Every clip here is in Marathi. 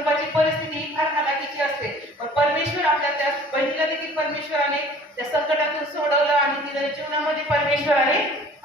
कुटुंबाची परिस्थिती फार हलाखीची असते, पण परमेश्वर आपल्या त्या बहिणीला देखील परमेश्वराने त्या संकटातून सोडवलं आणि तिच्या जीवनामध्ये परमेश्वराने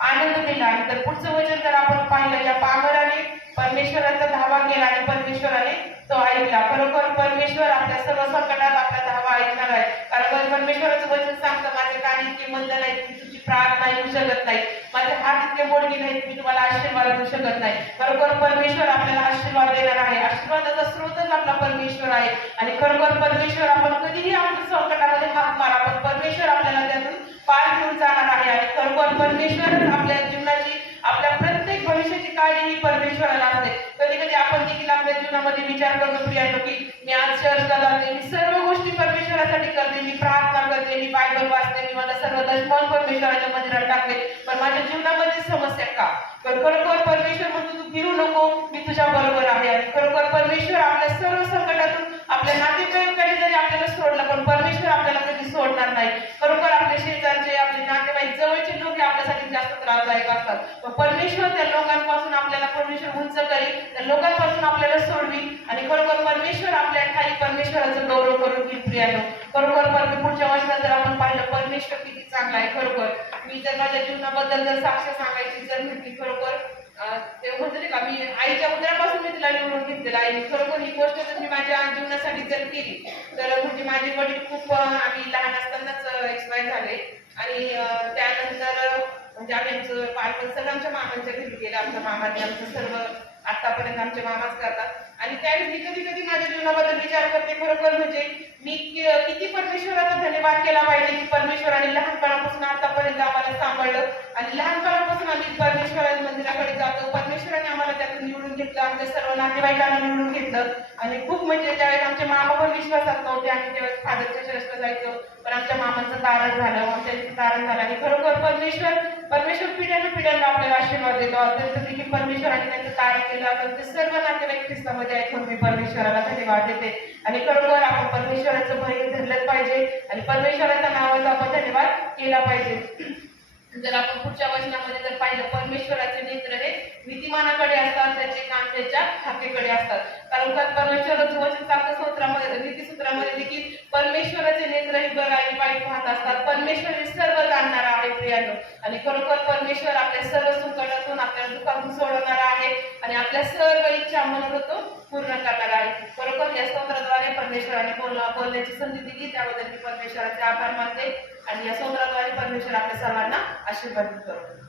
आनंद दिला. आणि तर पुढचं वचन जर आपण पाहिलं, या पामराने परमेश्वराचा धावा केला आणि परमेश्वराने तो ऐकला. खरोखर परमेश्वर आपल्या सर्व संकटात आपला धावा ऐकणार आहे, कारण परमेश्वराचं वचन सांगतं, माझे कान इतके मंद नाहीत मी तुमची प्रार्थना ऐकू शकत नाही, माझे हात इतके मोडके नाहीत मी तुम्हाला आशीर्वाद देऊ शकत नाही. खरोखर परमेश्वर आपल्याला आशीर्वाद देणार आहे. आशीर्वादाचा स्रोतच आपला परमेश्वर आहे. आणि खरोखर परमेश्वर, आपण कधीही आपल्या संकटामध्ये हात मारा, पण परमेश्वर आपल्याला त्यातून पार घेऊन जाणार आहे. आणि खरोखर परमेश्वरच आपल्या जीवनाची, आपल्या प्रत्येक भविष्याची काळजी ही परमेश्वराला असते. कधी कधी आपण देखील आपल्या जीवनामध्ये विचार करतो प्रियांनो, की मी आज चर्चला जाते, मी सर्व गोष्टी परमेश्वरासाठी करते, मी प्रार्थना करते, मी बायबल वाचते, मी माझा सर्व दशमान परमेश्वराच्या मंदिरात टाकते, पण माझ्या जीवनामध्ये समस्या का? पण खरोखर परमेश्वर म्हणतो, तू भिवू नको, मी तुझ्या बरोबर आहे. आणि खरोखर परमेश्वर आपल्या सर्व संकटातून, आपल्या नातेवाईकांनी जरी आपल्याला सोडलं, पण परमेश्वर आपल्याला कधी सोडणार नाही. खरोखर आपले शेजारचे, आपले नातेवाईक, जवळचे लोक आपल्यासाठी जास्त त्रासदायक असतात, पण परमेश्वर त्या लोकांपासून आपल्याला परमेश्वर उंच करेल, त्या लोकांपासून आपल्याला सोडवी. आणि खरोखर परमेश्वर आपल्या ठाई परमेश्वराचं गौरव करून घेईल. प्रियानो, खरोखर पुढच्या वर्षात जर आपण पाहिलं, परमेश्वर किती चांगला आहे. खरोखर मी जर माझ्या जीवनाबद्दल जर साक्ष सांगायची जर म्हटली, खरोखर ते म्हणते का, मी आईच्या उदरापासून मी तिला निवडून घेतलेलं आहे. खरोखर ही गोष्ट जर मी माझ्या जीवनासाठी जर केली, तर म्हणजे माझे वडील खूप, आम्ही लहान असतानाच एक्सपायर झाले. आणि त्यानंतर म्हणजे आम्ही आमचं बालपण सगळं आमच्या मामांच्या घरी गेलं. आमच्या मामाने आमचं सर्व आतापर्यंत आमचे मामाच करतात. आणि त्यावेळी मी कधी कधी माझ्या जीवनाबद्दल विचार करते, खरोखर म्हणजे मी किती परमेश्वराचा धन्यवाद केला पाहिजे, की परमेश्वराने लहानपणापासून आतापर्यंत आम्हाला सांभाळलं. आणि लहानपणापासून आम्ही परमेश्वराच्या मंदिराकडे जातो, परमेश्वराने आम्हाला त्यातून निवडून घेतलं, आमच्या सर्व नातेवाईकांना निवडून घेतलं. आणि खूप म्हणजे त्यावेळेस आमचे मामा पण विश्वासात नव्हते. आम्ही त्यावेळेस फादरच्या चर्चला जायचो, पण आमच्या मामांचं तारण झालं, आमच्या तारण झालं. आणि खरोखर परमेश्वर पिढ्यानपिढ्यांना आपल्याला आशीर्वाद देतो. अत्यंत देखील परमेश्वराने त्यांचं तारण केलं असेल, ते सर्व नातेवाईक ख्रिस्तामध्ये ऐकून मी परमेश्वराला धन्यवाद देते. आणि खरोखर आपण परमेश्वराचं भय धरलंच पाहिजे आणि परमेश्वराच्या नावाचा आपण धन्यवाद केला पाहिजे. जर आपण पुढच्या वचनामध्ये जर पाहिलं, परमेश्वराचे नेत्र हे नीतिमानाकडे असतात, त्याचे कान त्याच्या हाकेकडे असतात. कारण परमेश्वराचं वचन सांगतं स्तोत्रामध्ये, नीतिसूत्रामध्ये देखील परमेश्वराचे नेत्र ही बरं आणि वाईट पाहत असतात. परमेश्वर हे सर्व जाणणारा आहे. प्रियांनो, आणि खरोखर परमेश्वर आपल्या सर्व संकटातून, आपल्या दुःखातून सोडवणारा आहे आणि आपल्या सर्व इच्छा मनोरथ पूर्ण करणारा आहे. खरोखर या स्तोत्राद्वारे परमेश्वराने बोलण्याची संधी दिली, त्याबद्दल मी परमेश्वराचे आभार मानते. आणि या स्तोत्राद्वारे परमेश्वर आपल्या सर्वांना आशीर्वाद करो.